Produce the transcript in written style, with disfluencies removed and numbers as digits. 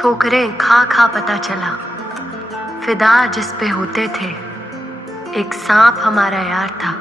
ठोकरें खा खा पता चला, फिदा जिस पे होते थे एक सांप हमारा यार था।